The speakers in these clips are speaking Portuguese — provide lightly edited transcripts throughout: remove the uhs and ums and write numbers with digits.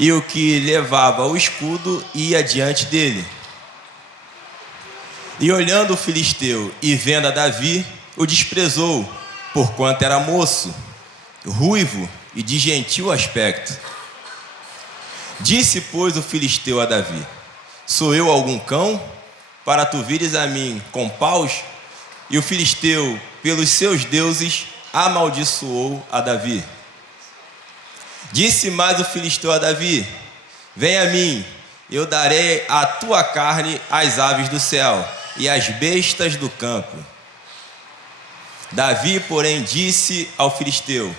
e o que levava o escudo ia diante dele. E olhando o filisteu e vendo a Davi, o desprezou, porquanto era moço, ruivo e de gentil aspecto. Disse, pois, o filisteu a Davi: sou eu algum cão, para tu vires a mim com paus? E o filisteu, pelos seus deuses, amaldiçoou a Davi. Disse mais o filisteu a Davi: vem a mim, eu darei a tua carne às aves do céu e às bestas do campo. Davi, porém, disse ao filisteu: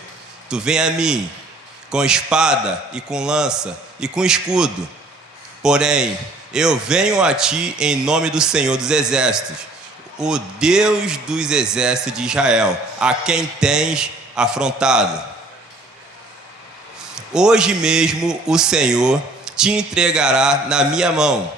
tu vem a mim com espada e com lança e com escudo, porém eu venho a ti em nome do Senhor dos Exércitos, o Deus dos exércitos de Israel, a quem tens afrontado. Hoje mesmo o Senhor te entregará na minha mão,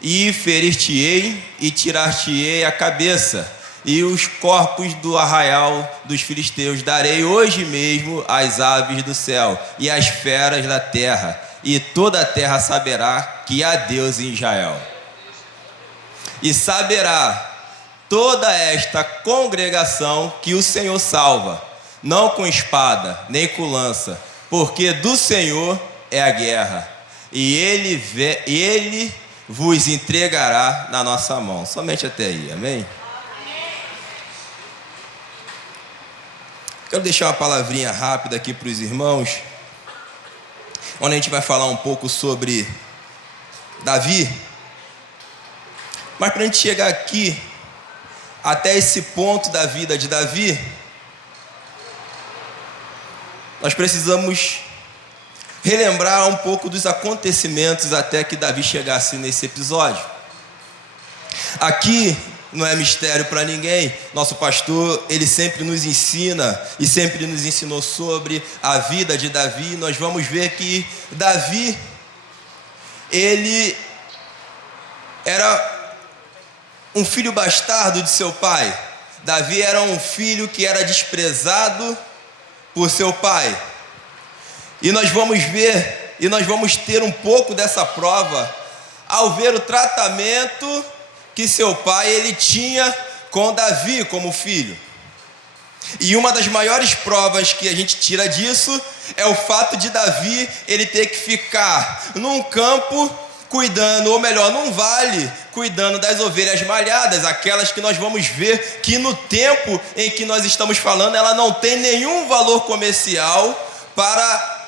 e ferir-te-ei e tirar-te-ei a cabeça, e os corpos do arraial dos filisteus darei hoje mesmo às aves do céu e às feras da terra, e toda a terra saberá que há Deus em Israel. E saberá toda esta congregação que o Senhor salva, não com espada, nem com lança, porque do Senhor é a guerra, e Ele vos entregará na nossa mão. Somente até aí, amém? Quero deixar uma palavrinha rápida aqui para os irmãos, onde a gente vai falar um pouco sobre Davi. Mas para a gente chegar aqui, até esse ponto da vida de Davi, nós precisamos relembrar um pouco dos acontecimentos até que Davi chegasse nesse episódio. Aqui não é mistério para ninguém, nosso pastor, ele sempre nos ensina e sempre nos ensinou sobre a vida de Davi. Nós vamos ver que Davi, ele era um filho bastardo de seu pai. Davi era um filho que era desprezado por seu pai. E nós vamos ver, e nós vamos ter um pouco dessa prova ao ver o tratamento que seu pai ele tinha com Davi como filho. E uma das maiores provas que a gente tira disso é o fato de Davi ele ter que ficar num campo cuidando, ou melhor, num vale, cuidando das ovelhas malhadas, aquelas que nós vamos ver que no tempo em que nós estamos falando, ela não tem nenhum valor comercial para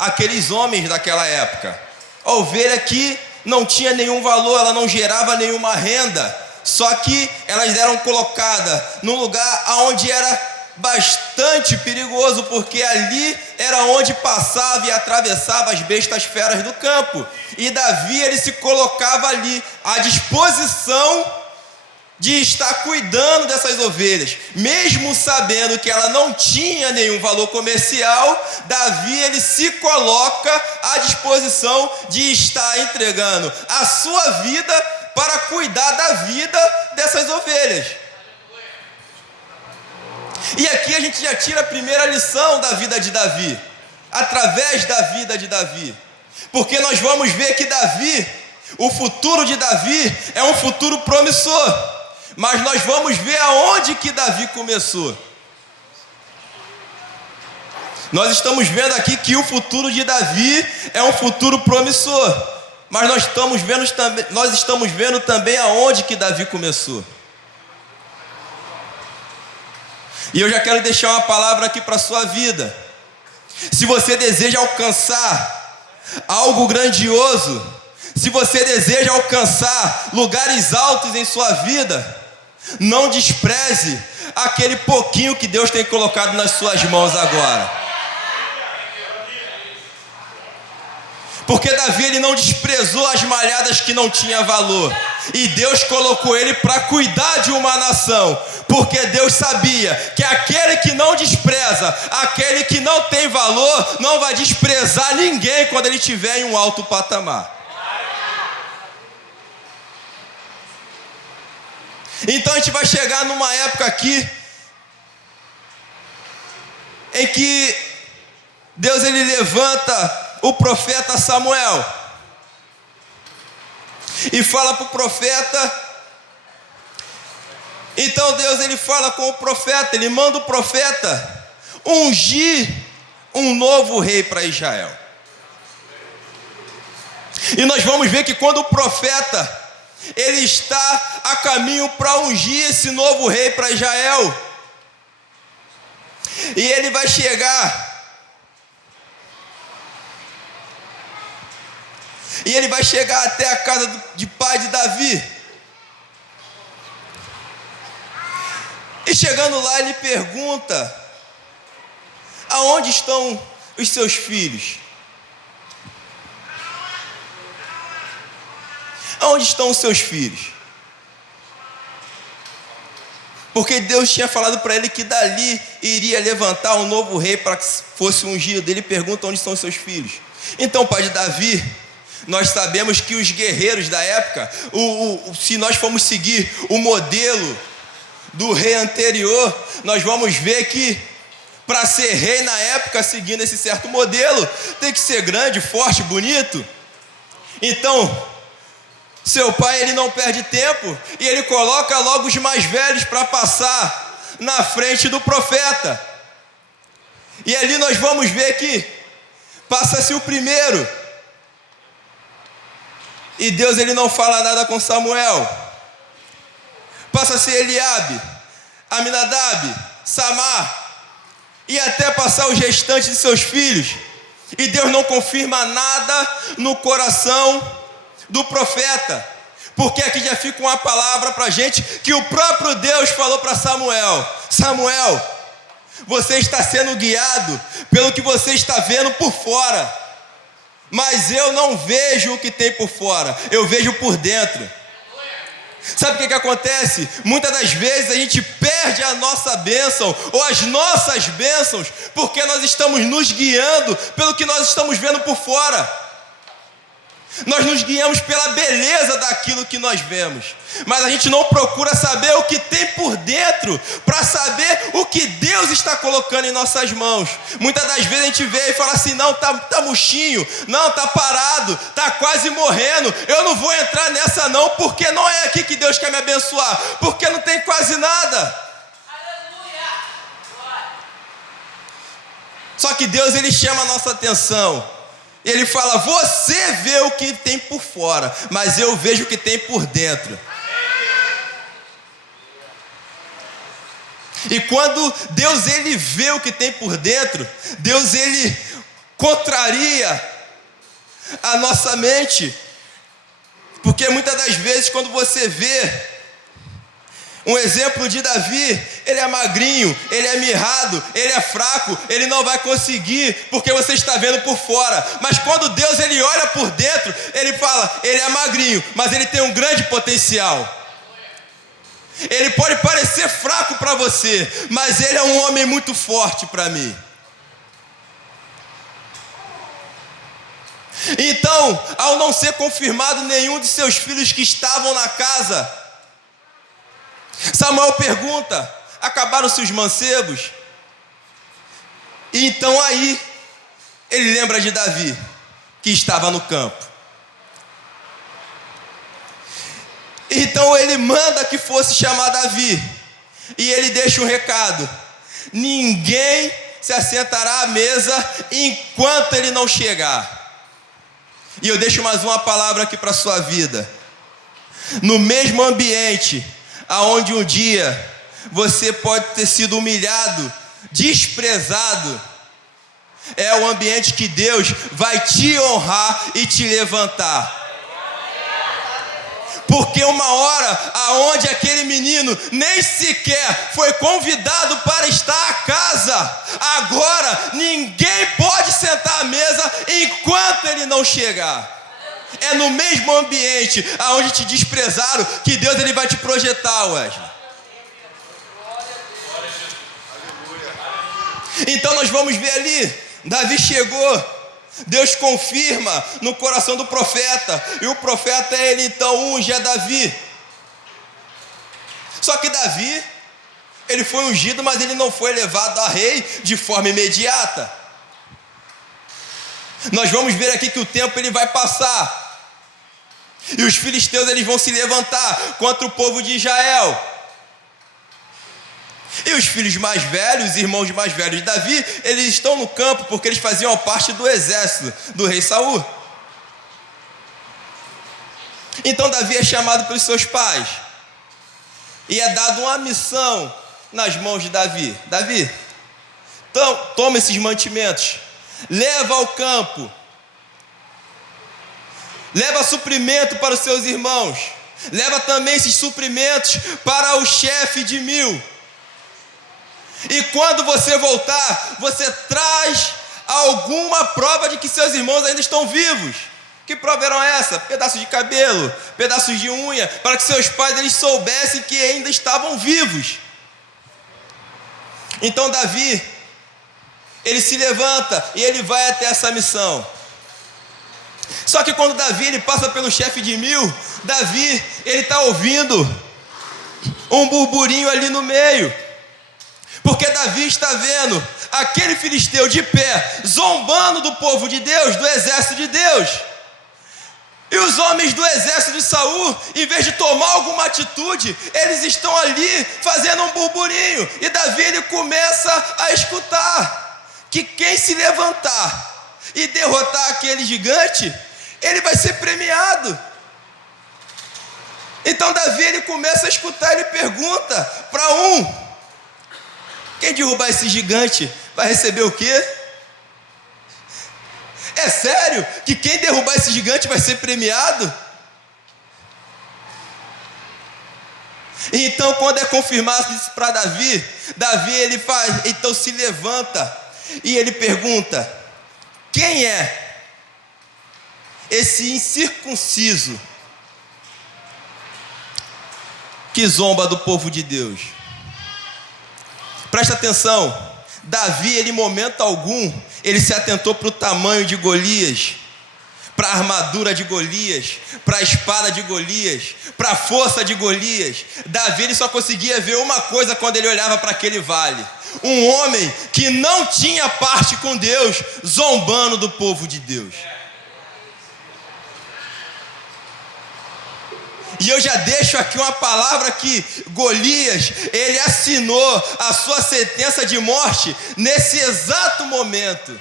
aqueles homens daquela época. A ovelha que não tinha nenhum valor, ela não gerava nenhuma renda, só que elas eram colocadas num lugar onde era bastante perigoso, porque ali era onde passava e atravessava as bestas feras do campo, e Davi ele se colocava ali à disposição de estar cuidando dessas ovelhas, mesmo sabendo que ela não tinha nenhum valor comercial. Davi ele se coloca à disposição de estar entregando a sua vida para cuidar da vida dessas ovelhas. E aqui a gente já tira a primeira lição da vida de Davi, através da vida de Davi, porque nós vamos ver que Davi, o futuro de Davi é um futuro promissor, mas nós vamos ver aonde que Davi começou. Nós estamos vendo aqui que o futuro de Davi é um futuro promissor, mas nós estamos vendo também aonde que Davi começou. E eu já quero deixar uma palavra aqui para a sua vida. Se você deseja alcançar algo grandioso, se você deseja alcançar lugares altos em sua vida, não despreze aquele pouquinho que Deus tem colocado nas suas mãos agora. Porque Davi ele não desprezou as malhadas que não tinham valor, e Deus colocou ele para cuidar de uma nação, porque Deus sabia que aquele que não despreza, aquele que não tem valor, não vai desprezar ninguém quando ele estiver em um alto patamar. Então a gente vai chegar numa época aqui em que Deus ele levanta o profeta Samuel e fala para o profeta. Então Deus, ele fala com o profeta, ele manda o profeta ungir um novo rei para Israel. E nós vamos ver que quando o profeta ele está a caminho para ungir esse novo rei para Israel, e ele vai chegar, até a casa de pai de Davi. E chegando lá, ele pergunta: aonde estão os seus filhos? Aonde estão os seus filhos? Porque Deus tinha falado para ele que dali iria levantar um novo rei para que fosse ungido. Ele pergunta: onde estão os seus filhos? Então, pai de Davi, nós sabemos que os guerreiros da época, se nós formos seguir o modelo do rei anterior, nós vamos ver que para ser rei na época, seguindo esse certo modelo, tem que ser grande, forte, bonito. Então, seu pai, ele não perde tempo e ele coloca logo os mais velhos para passar na frente do profeta. E ali nós vamos ver que passa-se o primeiro, e Deus, ele não fala nada com Samuel. Passa-se Eliabe, Aminadab, Samar, e até passar os restantes de seus filhos, e Deus não confirma nada no coração do profeta, porque aqui já fica uma palavra para a gente, que o próprio Deus falou para Samuel: Samuel, você está sendo guiado pelo que você está vendo por fora, mas eu não vejo o que tem por fora, eu vejo por dentro. Sabe o que acontece? Muitas das vezes a gente perde a nossa bênção, ou as nossas bênçãos, porque nós estamos nos guiando pelo que nós estamos vendo por fora. Nós nos guiamos pela beleza daquilo que nós vemos, mas a gente não procura saber o que tem por dentro, para saber o que Deus está colocando em nossas mãos. Muitas das vezes a gente vê e fala assim: não, tá murchinho, não, tá parado, tá quase morrendo, eu não vou entrar nessa não, porque não é aqui que Deus quer me abençoar, porque não tem quase nada. Só que Deus, ele chama a nossa atenção. Ele fala: você vê o que tem por fora, mas eu vejo o que tem por dentro. E quando Deus, ele vê o que tem por dentro, Deus, ele contraria a nossa mente. Porque muitas das vezes, quando você vê um exemplo de Davi, ele é magrinho, ele é mirrado, ele é fraco, ele não vai conseguir, porque você está vendo por fora. Mas quando Deus, ele olha por dentro, ele fala: ele é magrinho, mas ele tem um grande potencial. Ele pode parecer fraco para você, mas ele é um homem muito forte para mim. Então, ao não ser confirmado nenhum de seus filhos que estavam na casa, Samuel pergunta: acabaram-se os mancebos? E então aí ele lembra de Davi, que estava no campo. Então ele manda que fosse chamar Davi, e ele deixa um recado: ninguém se assentará à mesa enquanto ele não chegar. E eu deixo mais uma palavra aqui para a sua vida. No mesmo ambiente aonde um dia você pode ter sido humilhado, desprezado, é o ambiente que Deus vai te honrar e te levantar. Porque uma hora aonde aquele menino nem sequer foi convidado para estar à casa, agora ninguém pode sentar à mesa enquanto ele não chegar. É no mesmo ambiente aonde te desprezaram que Deus, ele vai te projetar, Wesley. Então nós vamos ver ali, Davi chegou, Deus confirma no coração do profeta, e o profeta, ele então unge a Davi. Só que Davi, ele foi ungido, mas ele não foi levado a rei de forma imediata. Nós vamos ver aqui que o tempo ele vai passar. E os filisteus eles vão se levantar contra o povo de Israel. E os filhos mais velhos, os irmãos mais velhos de Davi, eles estão no campo porque eles faziam parte do exército do rei Saul. Então Davi é chamado pelos seus pais. E é dado uma missão nas mãos de Davi. Davi, então, toma esses mantimentos, leva ao campo, leva suprimento para os seus irmãos, leva também esses suprimentos para o chefe de 1000. E quando você voltar, você traz alguma prova de que seus irmãos ainda estão vivos. Que prova eram essa? Pedaços de cabelo, pedaços de unha, para que seus pais eles soubessem que ainda estavam vivos. Então Davi, ele se levanta e ele vai até essa missão. Só que quando Davi ele passa pelo chefe de 1000, Davi ele está ouvindo um burburinho ali no meio, porque Davi está vendo aquele filisteu de pé, zombando do povo de Deus, do exército de Deus. E os homens do exército de Saul, em vez de tomar alguma atitude, eles estão ali fazendo um burburinho. E Davi ele começa a escutar que quem se levantar e derrotar aquele gigante, ele vai ser premiado. Então Davi ele começa a escutar, ele pergunta para quem derrubar esse gigante vai receber o quê? É sério que quem derrubar esse gigante vai ser premiado? Então quando é confirmado isso para Davi, Davi ele faz, então se levanta e ele pergunta: quem é esse incircunciso que zomba do povo de Deus? Presta atenção, Davi, ele em momento algum, ele se atentou para o tamanho de Golias, para a armadura de Golias, para a espada de Golias, para a força de Golias. Davi, ele só conseguia ver uma coisa quando ele olhava para aquele vale: um homem que não tinha parte com Deus, zombando do povo de Deus. E eu já deixo aqui uma palavra que Golias, ele assinou a sua sentença de morte nesse exato momento.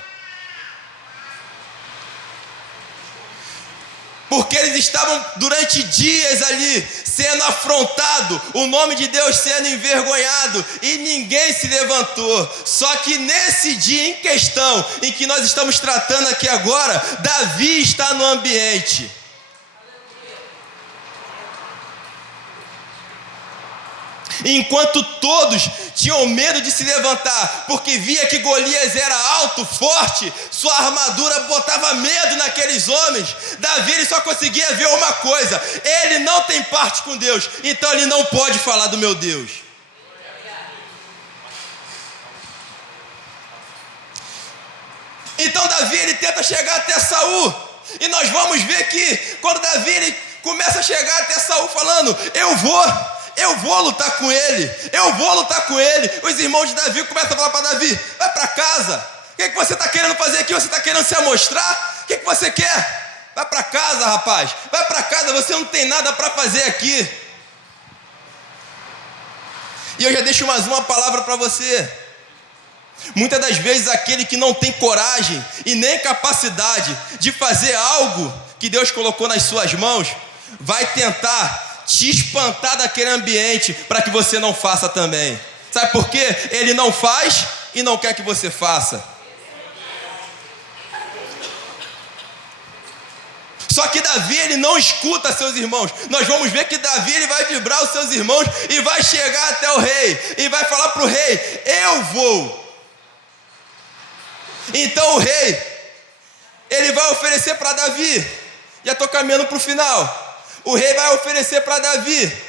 Porque eles estavam durante dias ali sendo afrontados, o nome de Deus sendo envergonhado, e ninguém se levantou. Só que nesse dia em questão, em que nós estamos tratando aqui agora, Davi está no ambiente. Enquanto todos tinham medo de se levantar, porque via que Golias era alto, forte, sua armadura botava medo naqueles homens, Davi ele só conseguia ver uma coisa: ele não tem parte com Deus, então ele não pode falar do meu Deus. Então Davi ele tenta chegar até Saul, e nós vamos ver que quando Davi ele começa a chegar até Saul falando: eu vou lutar com ele, eu vou lutar com ele. Os irmãos de Davi começam a falar para Davi: vai para casa, o que você está querendo fazer aqui? Você está querendo se amostrar? O que você quer? Vai para casa, rapaz, vai para casa, você não tem nada para fazer aqui. E eu já deixo mais uma palavra para você. Muitas das vezes aquele que não tem coragem e nem capacidade de fazer algo que Deus colocou nas suas mãos, vai tentar te espantar daquele ambiente para que você não faça também. Sabe por quê? Ele não faz e não quer que você faça. Só que Davi ele não escuta seus irmãos. Nós vamos ver que Davi ele vai vibrar os seus irmãos e vai chegar até o rei e vai falar para o rei: eu vou. Então o rei ele vai oferecer para Davi. Já estou caminhando para o final. O rei vai oferecer para Davi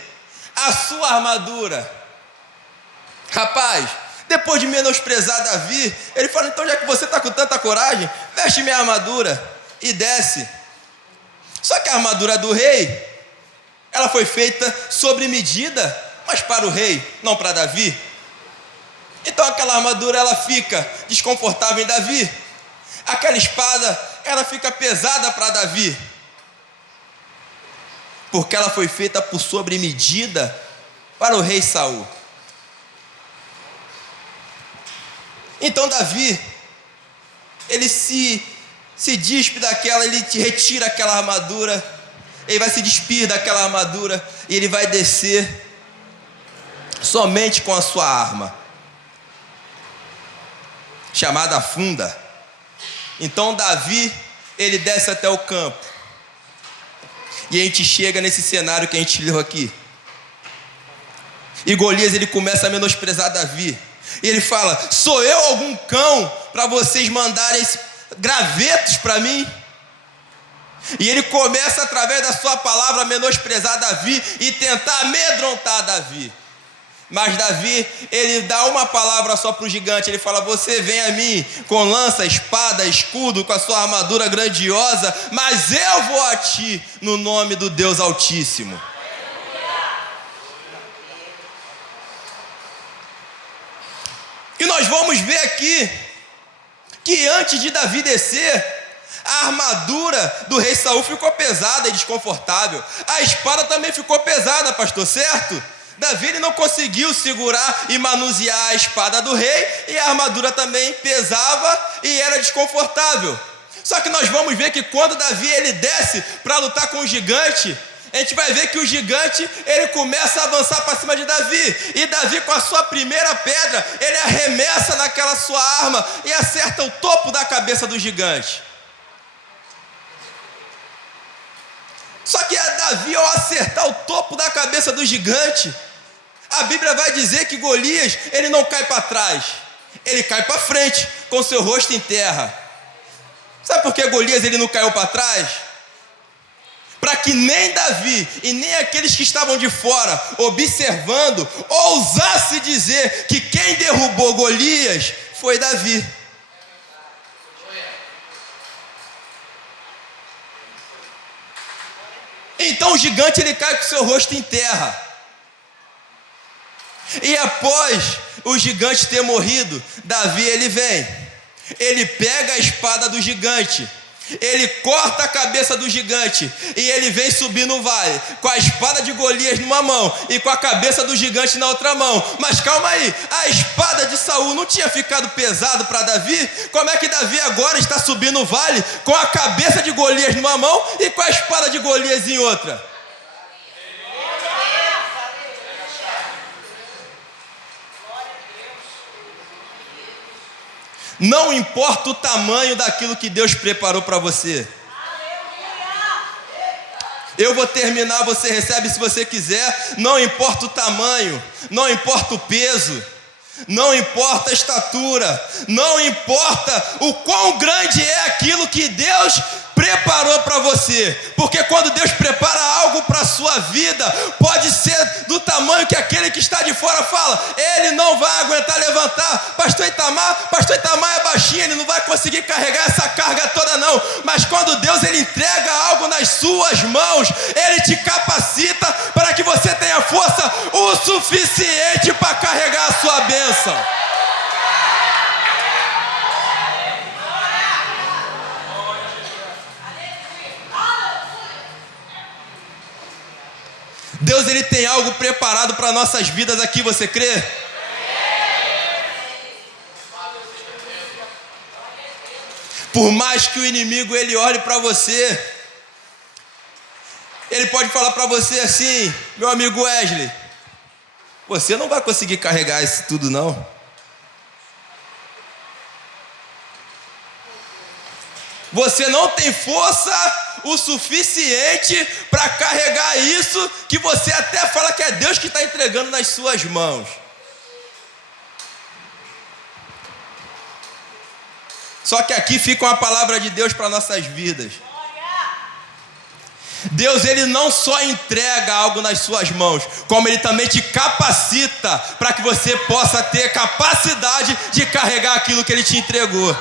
a sua armadura. Rapaz, depois de menosprezar Davi, ele fala: então já que você está com tanta coragem, veste minha armadura e desce. Só que a armadura do rei, ela foi feita sobre medida, mas para o rei, não para Davi. Então aquela armadura ela fica desconfortável em Davi. Aquela espada, ela fica pesada para Davi, porque ela foi feita por sobremedida para o rei Saul. Então Davi, ele se despe daquela, ele retira aquela armadura, ele vai se despir daquela armadura e ele vai descer somente com a sua arma, chamada funda. Então Davi, ele desce até o campo, e a gente chega nesse cenário que a gente leu aqui, e Golias, ele começa a menosprezar Davi, e ele fala: sou eu algum cão para vocês mandarem gravetos para mim? E ele começa, através da sua palavra, a menosprezar Davi e tentar amedrontar Davi. Mas Davi, ele dá uma palavra só para o gigante. Ele fala: você vem a mim com lança, espada, escudo, com a sua armadura grandiosa, mas eu vou a ti no nome do Deus Altíssimo. E nós vamos ver aqui que antes de Davi descer, a armadura do rei Saul ficou pesada e desconfortável. A espada também ficou pesada, pastor, certo? Davi, ele não conseguiu segurar e manusear a espada do rei, e a armadura também pesava e era desconfortável. Só que nós vamos ver que quando Davi, ele desce para lutar com o gigante, a gente vai ver que o gigante, ele começa a avançar para cima de Davi, e Davi, com a sua primeira pedra, ele arremessa naquela sua arma e acerta o topo da cabeça do gigante. Só que Davi, ao acertar o topo da cabeça do gigante, a Bíblia vai dizer que Golias, ele não cai para trás, ele cai para frente, com seu rosto em terra. Sabe por que Golias, ele não caiu para trás? Para que nem Davi e nem aqueles que estavam de fora observando ousasse dizer que quem derrubou Golias foi Davi. Então o gigante, ele cai com seu rosto em terra. E após o gigante ter morrido, Davi, ele vem, ele pega a espada do gigante, ele corta a cabeça do gigante, e ele vem subir no vale, com a espada de Golias numa mão, e com a cabeça do gigante na outra mão. Mas calma aí, a espada de Saul não tinha ficado pesado para Davi? Como é que Davi agora está subindo no vale, com a cabeça de Golias numa mão, e com a espada de Golias em outra? Não importa o tamanho daquilo que Deus preparou para você. Eu vou terminar, você recebe se você quiser. Não importa o tamanho, não importa o peso, não importa a estatura, não importa o quão grande é aquilo que Deus preparou para você, porque quando Deus prepara algo para a sua vida, pode ser do tamanho que aquele que está de fora fala: ele não vai aguentar levantar, pastor Itamar é baixinho, ele não vai conseguir carregar essa carga toda não. Mas quando Deus, ele entrega algo nas suas mãos, ele te capacita para que você tenha força o suficiente para carregar a sua bênção. Deus, ele tem algo preparado para nossas vidas aqui, você crê? Por mais que o inimigo, ele olhe para você, ele pode falar para você assim: meu amigo Wesley, você não vai conseguir carregar isso tudo não. Você não tem força o suficiente para carregar isso que você até fala que é Deus que está entregando nas suas mãos. Só que aqui fica uma palavra de Deus para nossas vidas. Deus, ele não só entrega algo nas suas mãos, como ele também te capacita para que você possa ter capacidade de carregar aquilo que ele te entregou.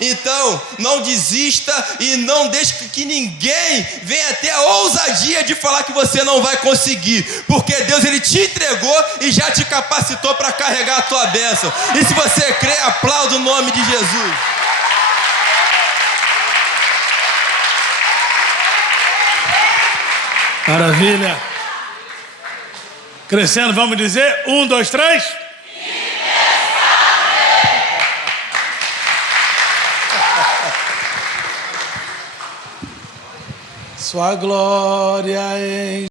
Então, não desista e não deixe que ninguém venha ter a ousadia de falar que você não vai conseguir, porque Deus, ele te entregou e já te capacitou para carregar a tua bênção. E se você crê, aplauda o nome de Jesus. Maravilha. Crescendo, vamos dizer, 1, 2, 3. Sua glória em